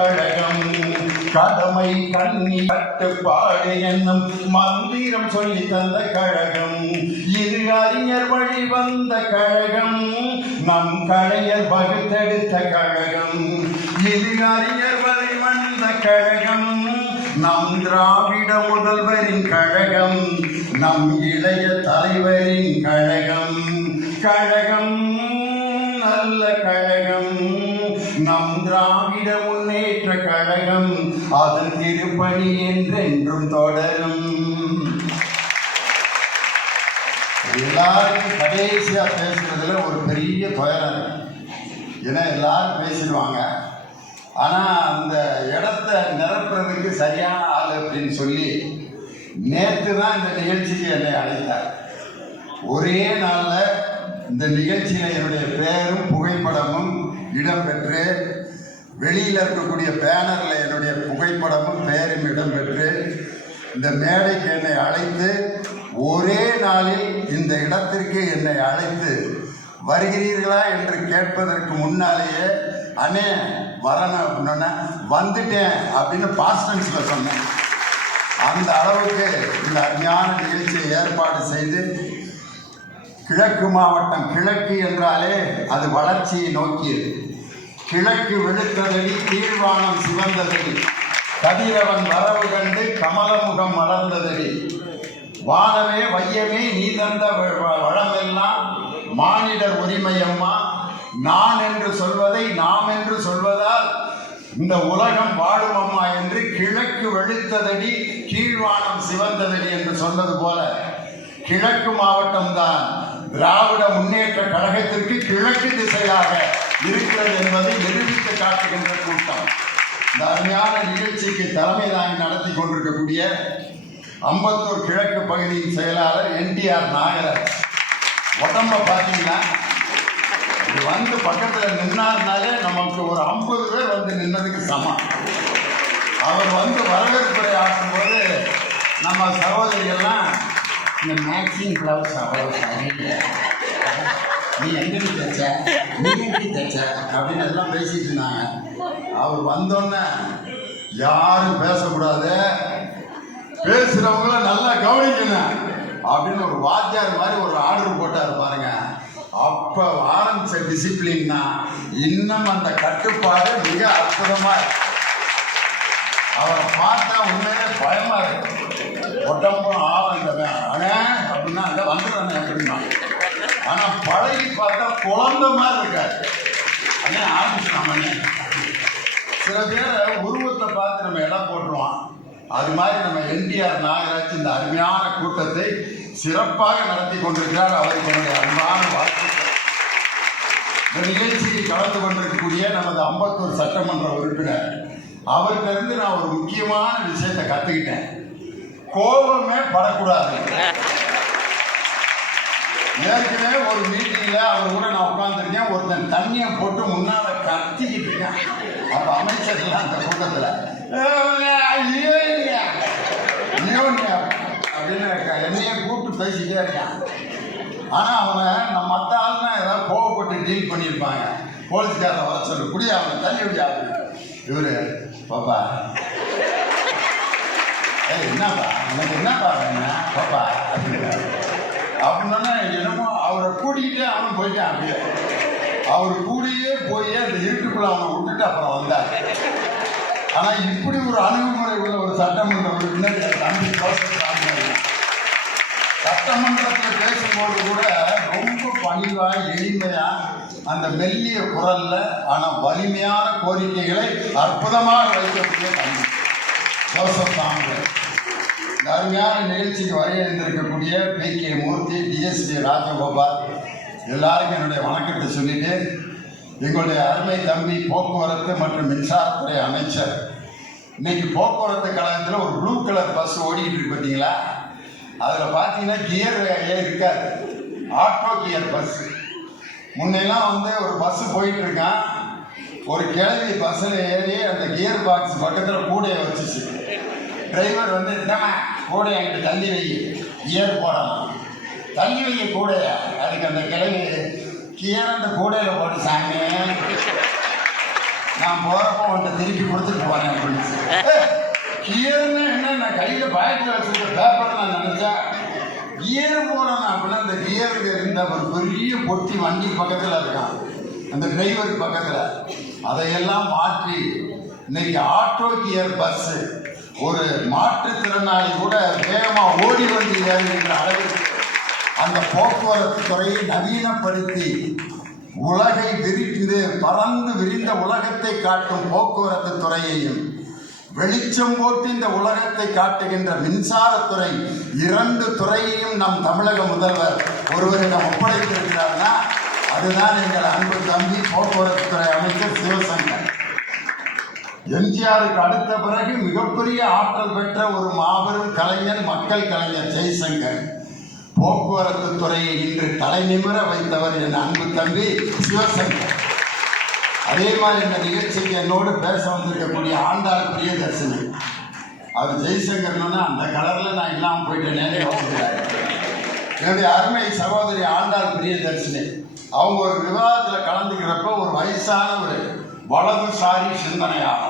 கழகம் கடமை கண்ணி கட்டுப்பாடு என்னும் மந்திரம் சொல்லி தந்த கழகம். இரு அறிஞர் வழி வந்த கழகம். நம் கழையர் வகுத்தெடுத்த கழகம். இரு அறிஞர் வழி வந்த கழகம். நம் திராவிட முதல்வரின் கழகம். நம் இளைய தலைவரின் கழகம். கழகம். அதன் திருப்பணி என்றென்றும் தொடரும். எல்லாருக்கும் கடைசியா பேசுறதுல ஒரு பெரிய துயரம் ஏன்னா எல்லாரும் பேசிடுவாங்க. ஆனா அந்த இடத்த நிரப்புறதுக்கு சரியான ஆள் அப்படின்னு சொல்லி நேற்று தான் இந்த நிகழ்ச்சிக்கு என்னை அழைத்தார். ஒரே நாளில் இந்த நிகழ்ச்சியில் என்னுடைய பெயரும் புகைப்படமும் இடம்பெற்று வெளியில் இருக்கக்கூடிய பேனரில் என்னுடைய புகைப்படமும் பெயரும் இடம்பெற்று இந்த மேடைக்கு என்னை அழைத்து ஒரே நாளில் இந்த இடத்திற்கு என்னை அழைத்து வருகிறீர்களா என்று கேட்பதற்கு முன்னாலேயே அண்ணே வரணும் அப்படின்னா வந்துட்டேன் அப்படின்னு பாஸ்டன்ஸில் சொன்னேன். அந்த அளவுக்கு இந்த அருமையான நிகழ்ச்சியை ஏற்பாடு செய்து கிழக்கு மாவட்டம் கிழக்கு என்றாலே அது வளர்ச்சியை நோக்கியது. கிழக்கு வெளுத்ததடி கீழ்வானம் சிவந்ததடி கதிரவன் வரவு கண்டு கமலமுகம் மலர்ந்ததடி வானமே வையமே நீ தந்த வ- வ- வளமெல்லாம் மானிடர் உரிமையம்மா. நான் என்று சொல்வதை நாம் என்று சொல்வதால் இந்த உலகம் வாழும் அம்மா என்று கிழக்கு வெளுத்ததடி கீழ்வானம் சிவந்ததடி என்று சொன்னது போல. கிழக்கு மாவட்டம்தான் திராவிட முன்னேற்ற கழகத்திற்கு கிழக்கு திசையாக இருக்கிறது என்பதை நிரூபித்து காட்டுகின்ற கூட்டம். இந்த அருமையான நிகழ்ச்சிக்கு தலைமை தாங்கி நடத்தி கொண்டிருக்கக்கூடிய அம்பத்தூர் கிழக்கு பகுதியின் செயலாளர் என்டிஆர் நாகராஜ். உடம்ப பார்த்தீங்கன்னா இது வந்து பக்கத்தில் நின்னார்னாலே நமக்கு ஒரு ஐம்பது பேர் வந்து நின்னதுக்கு சமம். அவர் வந்து வரவேற்புரை ஆற்றும்போது நம்ம சகோதரிகள்லாம் இந்த மேக்சிங் பிளவுஸ் அவ்வளோ சரியில்லை நீ எங்கிட்டு தைச்ச நீ எப்படி தைச்ச அப்படின்னு எல்லாம் பேசிட்டு இருந்தாங்க. அவர் வந்தோடனே யாரும் பேசக்கூடாது. பேசுறவங்கள நல்லா கவனிக்கணும் அப்படின்னு ஒரு வாத்தியார் மாதிரி ஒரு ஆர்டர் போட்டார் பாருங்க. அப்ப ஆரம்பிச்ச டிசிப்ளின்னா இன்னும் அந்த கட்டுப்பாடு மிக அற்புதமா இருக்கு. அவரை பார்த்தா உண்மையிலே பயமா இருக்கு. உடம்பும் ஆரஞ்சவன் அண்ணே அப்படின்னா அங்க வந்துடுறேன் அப்படின்னா. ஆனா பழகி பார்த்தா குழந்தை மாதிரி இருக்காரு. அண்ணே சில பேரை உருவத்தை பார்த்து நம்ம இடம் போட்டுருவோம் அது மாதிரி நம்ம என்டிஆர் நாகராஜ் இந்த அருமையான கூட்டத்தை சிறப்பாக நடத்தி கொண்டிருக்கிறார். அவருக்கு என்னுடைய அன்பான வாழ்த்து இந்த நிகழ்ச்சியில் கலந்து கொண்டிருக்கக்கூடிய நமது அம்பத்தூர் சட்டமன்ற உறுப்பினர் அவர்கிட்ட இருந்து நான் ஒரு முக்கியமான விஷயத்தை கற்றுக்கிட்டேன் கோபமே படக்கூடாது. ஏற்கனவே ஒரு மீட்டிங்ல அவர் கூட நான் உட்காந்துருக்கேன் ஒருத்தன் தண்ணியை போட்டு முன்னால கத்திக்கிட்டு இருக்கேன். அப்ப அமைச்சர்லாம் அந்த கூட்டத்துல அப்படின்னு என்னையே கூப்பிட்டு பேசிட்டே இருக்கான். ஆனா அவனை நம்ம மற்ற ஆளுனா ஏதாவது கோவப்பட்டு டீல் பண்ணியிருப்பாங்க. போலீஸ்கார வர சொல்லு குடியா அவன் தள்ளி விடியா இவரு பாப்பா ஏய் என்னப்பா? உனக்கு என்னப்பா வேணும்? பாப்பா அப்படின்னு அப்படின்னா என்னமோ அவரை கூட்டிக்கிட்டே அவன் போயிட்டான் அப்படியே. அவர் கூடயே போய் அந்த இருட்டுக்குள்ள அவனை விட்டுட்டு அப்புறம் வந்தார். ஆனா இப்படி ஒரு அணுகுமுறை உள்ள ஒரு சட்டமன்ற உறுப்பினர் சட்டமன்றத்தில் பேசும்போது கூட ரொம்ப பணிவா எளிமையா அந்த மெல்லிய குரல்ல ஆனா வலிமையான கோரிக்கைகளை அற்புதமாக வைக்கக்கூடிய தம்பி. ஜோசப் சாமுவேல் அருமையான நிகழ்ச்சிக்கு வரையிருந்திருக்கக்கூடிய P. K. Murthy DSP Rajagopal எல்லாருக்கும் என்னுடைய வணக்கத்தை சொல்லிட்டு எங்களுடைய அருமை தம்பி போக்குவரத்து மற்றும் மின்சாரத்துறை அமைச்சர். இன்னைக்கு போக்குவரத்து கழகத்தில் ஒரு ப்ளூ கலர் பஸ் ஓடிக்கிட்டு இருக்கு பார்த்தீங்களா அதில் பார்த்தீங்கன்னா கியர் இருக்காது. ஆட்டோ கியர் பஸ் முன்னெல்லாம் வந்து ஒரு பஸ் போயிட்டு இருக்கான். ஒரு கிழவி பஸ்ஸில் ஏறி அந்த கியர் பாக்ஸ் பக்கத்தில் கூடையை வச்சுச்சு. டிரைவர் வந்து இந்தாம்மா கூடை என்கிட்ட தள்ளி வை கியர் போடணும் தள்ளி வை கூடையா அதுக்கு அந்த கிழவி கீழே அந்த கூடையில் போட்டு சாமி. நான் போகிறப்போ உன்ட்ட திருப்பி கொடுத்துட்டு போகிறேன் அப்படின்னு கீழே என்ன? நான் கையில் பேக்கில் வச்சுருக்க பேப்பர் நான் நினைச்சேன். கியர் போடணும் அப்படின்னா அந்த கியருக்கு இருந்த ஒரு பெரிய பொட்டி வண்டி பக்கத்தில் இருக்கான். அந்த டிரைவர் பக்கத்தில். அதையெல்லாம் மாற்றி இன்னைக்கு ஆட்டோ கியர் பஸ் ஒரு மாற்றுத்திறனாளி கூட வேகமா ஓடி வந்து ஏறுகின்ற அளவிற்கு அந்த போக்குவரத்து துறையை நவீனப்படுத்தி உலகை விரிந்து பறந்து விரிந்த உலகத்தை காட்டும் போக்குவரத்து துறையையும் வெளிச்சம் போட்டு இந்த உலகத்தை காட்டுகின்ற மின்சாரத்துறை இரண்டு துறையையும் நம் தமிழக முதல்வர் ஒருவரிடம் ஒப்படைத்திருக்கிறார்னா அதுதான் எங்கள் அன்பு தம்பி போக்குவரத்து துறை அமைச்சர் சிவசங்கர். எம்ஜிஆருக்கு அடுத்த பிறகு மிகப்பெரிய ஆற்றல் பெற்ற ஒரு மாபெரும் கலைஞர் மக்கள் கலைஞர் ஜெய்சங்கர். போக்குவரத்து துறையை இன்று தலைநிமிர வைத்தவர் என் அன்பு தம்பி சிவசங்கர். அதே மாதிரி இந்த நிகழ்ச்சிக்கு என்னோடு பேச வந்திருக்கக்கூடிய ஆண்டாள் பிரியதர்சனி. அவர் ஜெய்சங்கர்னா அந்த கலர்ல நான் இல்லாமல் போயிட்டேன் யோசிக்கிறார் என்னுடைய அருமை சகோதரி ஆண்டாள் பிரியதர்ஷினி அவங்க ஒரு விவாதத்தில் கலந்துக்கிறப்ப ஒரு வயசான ஒரு வலதுசாரி சிந்தனையாளர்.